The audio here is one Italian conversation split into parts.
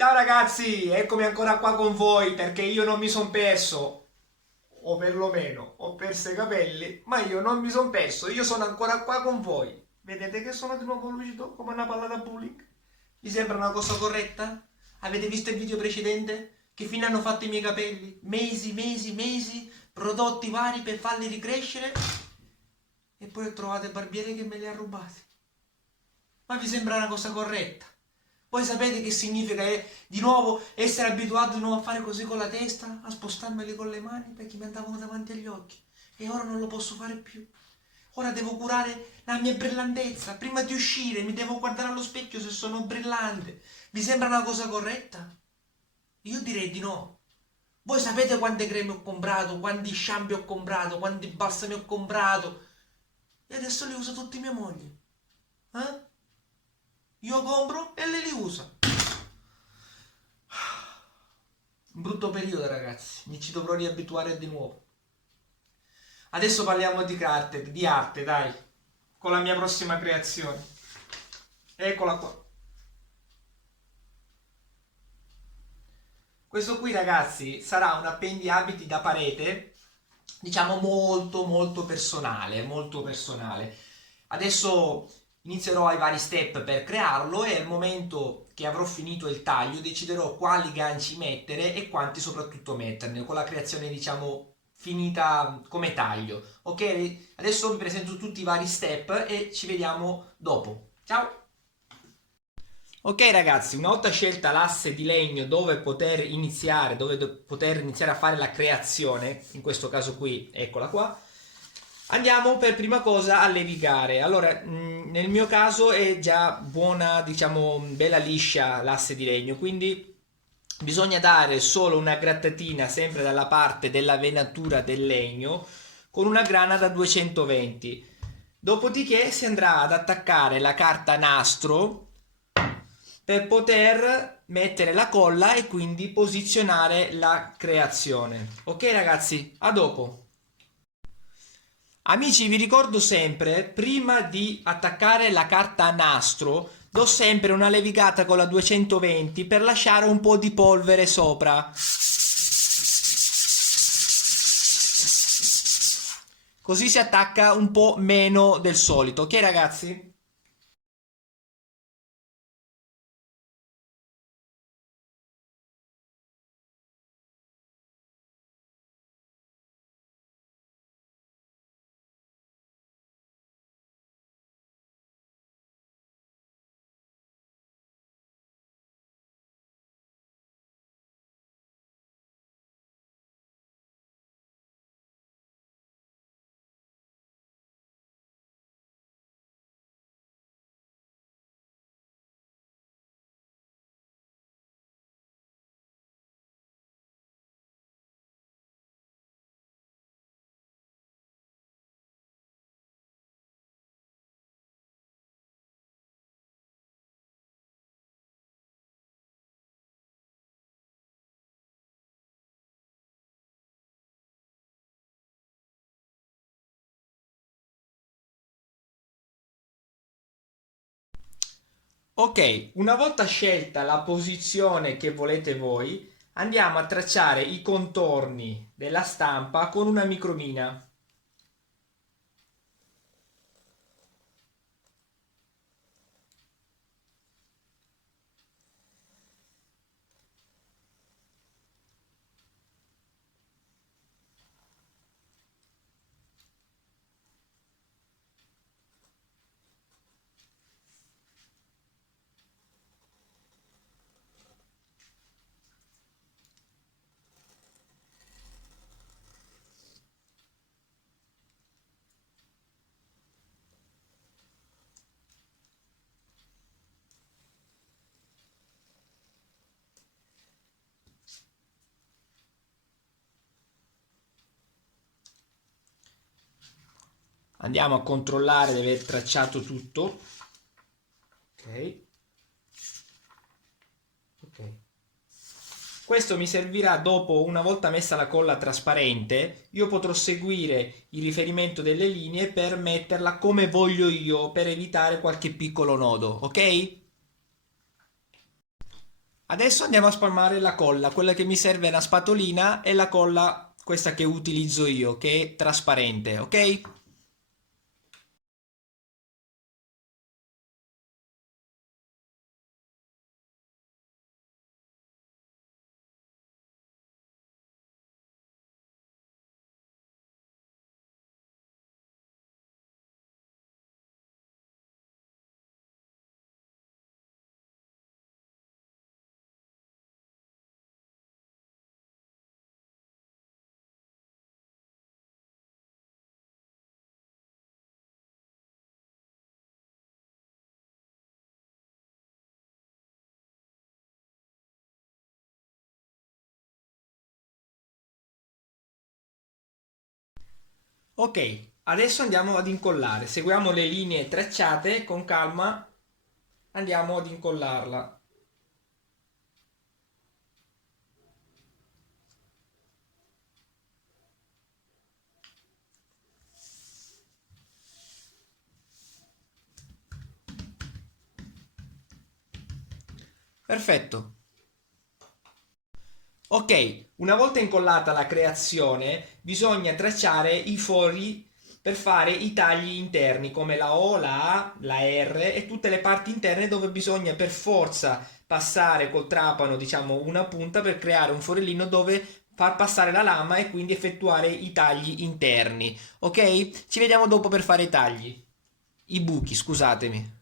Ciao ragazzi, eccomi ancora qua con voi perché io non mi son perso, o perlomeno ho perso i capelli, ma io non mi son perso, io sono ancora qua con voi. Vedete che sono di nuovo lucido come una palla da bowling? Vi sembra una cosa corretta? Avete visto il video precedente? Che fine hanno fatto i miei capelli? Mesi, mesi, mesi, prodotti vari per farli ricrescere e poi ho trovato il barbiere che me li ha rubati. Ma vi sembra una cosa corretta? Voi sapete che significa di nuovo essere abituato di nuovo a fare così con la testa, a spostarmeli con le mani perché mi andavano davanti agli occhi e ora non lo posso fare più. Ora devo curare la mia brillantezza. Prima di uscire mi devo guardare allo specchio se sono brillante. Vi sembra una cosa corretta? Io direi di no. Voi sapete quante creme ho comprato, quanti shampoo ho comprato, quanti balsami ho comprato e adesso li usa tutti mia moglie. Eh? Io compro e lei li usa. Un brutto periodo, ragazzi. Mi ci dovrò riabituare di nuovo. Adesso parliamo di arte, dai. Con la mia prossima creazione. Eccola qua. Questo qui, ragazzi, sarà un appendiabiti da parete, diciamo molto molto personale, molto personale. Adesso inizierò ai vari step per crearlo e al momento che avrò finito il taglio deciderò quali ganci mettere e quanti soprattutto metterne, con la creazione, diciamo, finita come taglio. Ok? Adesso vi presento tutti i vari step e ci vediamo dopo. Ciao! Ok ragazzi, una volta scelta l'asse di legno dove poter iniziare, poter iniziare a fare la creazione, in questo caso qui, eccola qua, andiamo per prima cosa a levigare. Allora, nel mio caso è già buona, diciamo, bella liscia l'asse di legno, quindi bisogna dare solo una grattatina sempre dalla parte della venatura del legno con una grana da 220. Dopodiché si andrà ad attaccare la carta nastro per poter mettere la colla e quindi posizionare la creazione. Ok ragazzi, a dopo. Amici, vi ricordo sempre, prima di attaccare la carta a nastro, do sempre una levigata con la 220 per lasciare un po' di polvere sopra. Così si attacca un po' meno del solito, ok ragazzi? Ok, una volta scelta la posizione che volete voi, andiamo a tracciare i contorni della stampa con una micromina. Andiamo a controllare di aver tracciato tutto. Ok. Ok. Questo mi servirà dopo, una volta messa la colla trasparente, io potrò seguire il riferimento delle linee per metterla come voglio io, per evitare qualche piccolo nodo, ok? Adesso andiamo a spalmare la colla. Quella che mi serve è una spatolina e la colla, questa che utilizzo io, che è trasparente, ok? Ok, adesso andiamo ad incollare. Seguiamo le linee tracciate con calma. Andiamo ad incollarla. Perfetto. Ok, una volta incollata la creazione, bisogna tracciare i fori per fare i tagli interni, come la O, la A, la R e tutte le parti interne dove bisogna per forza passare col trapano, diciamo, una punta per creare un forellino dove far passare la lama e quindi effettuare i tagli interni. Ok? Ci vediamo dopo per fare i tagli. I buchi, scusatemi.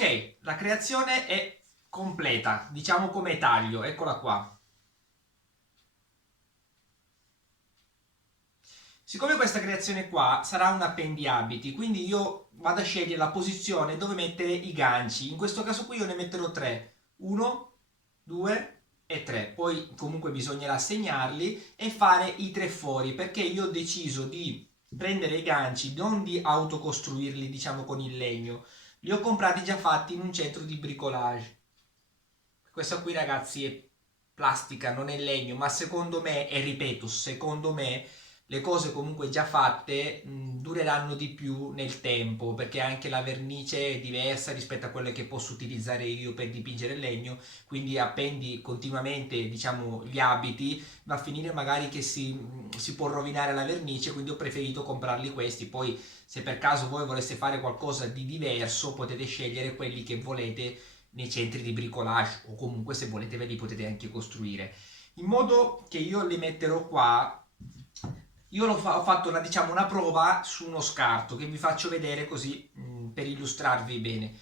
Ok, la creazione è completa, diciamo come taglio, eccola qua. Siccome questa creazione qua sarà un appendiabiti, quindi io vado a scegliere la posizione dove mettere i ganci. In questo caso qui io ne metterò 3. 1, 2 e 3. Poi comunque bisognerà segnarli e fare i 3 fori, perché io ho deciso di prendere i ganci, non di autocostruirli, diciamo, con il legno. Li ho comprati già fatti in un centro di bricolage. Questa qui, ragazzi, è plastica, non è legno, ma secondo me, e ripeto, secondo me, le cose comunque già fatte dureranno di più nel tempo, perché anche la vernice è diversa rispetto a quelle che posso utilizzare io per dipingere il legno, quindi appendi continuamente, diciamo, gli abiti, va a finire magari che si può rovinare la vernice, quindi ho preferito comprarli questi. Poi se per caso voi voleste fare qualcosa di diverso, potete scegliere quelli che volete nei centri di bricolage, o comunque se volete ve li potete anche costruire, in modo che io li metterò qua. Io ho fatto una, diciamo, una prova su uno scarto che vi faccio vedere così per illustrarvi bene.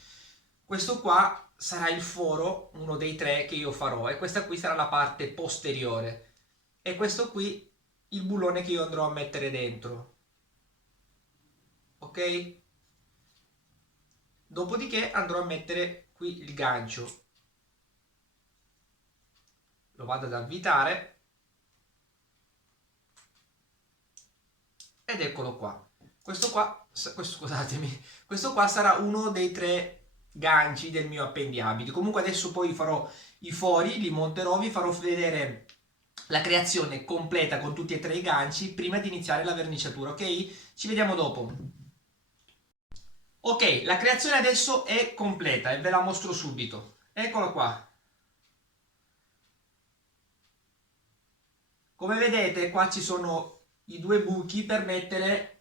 Questo qua sarà il foro, uno dei 3 che io farò, e questa qui sarà la parte posteriore, e questo qui il bullone che io andrò a mettere dentro, ok? Dopodiché andrò a mettere qui il gancio, lo vado ad avvitare ed eccolo qua. Scusatemi, questo qua sarà uno dei 3 ganci del mio appendiabiti. Comunque adesso poi farò i fori, li monterò, vi farò vedere la creazione completa con tutti e 3 i ganci prima di iniziare la verniciatura, ok? Ci vediamo dopo. Ok, la creazione adesso è completa e ve la mostro subito. Eccola qua. Come vedete qua ci sono i 2 buchi per mettere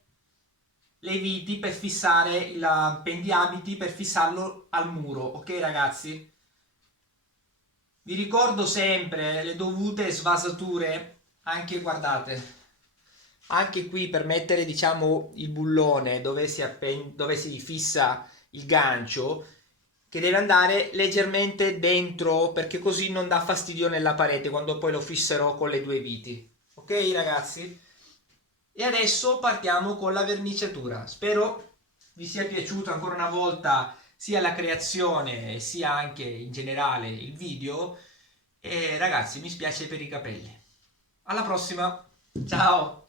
le viti, per fissare il appendiabiti, per fissarlo al muro, ok ragazzi? Vi ricordo sempre le dovute svasature, anche guardate, anche qui per mettere, diciamo, il bullone dove si fissa il gancio, che deve andare leggermente dentro, perché così non dà fastidio nella parete quando poi lo fisserò con le 2 viti, ok ragazzi? E adesso partiamo con la verniciatura. Spero vi sia piaciuto ancora una volta sia la creazione sia anche in generale il video. E ragazzi, mi spiace per i capelli. Alla prossima, ciao!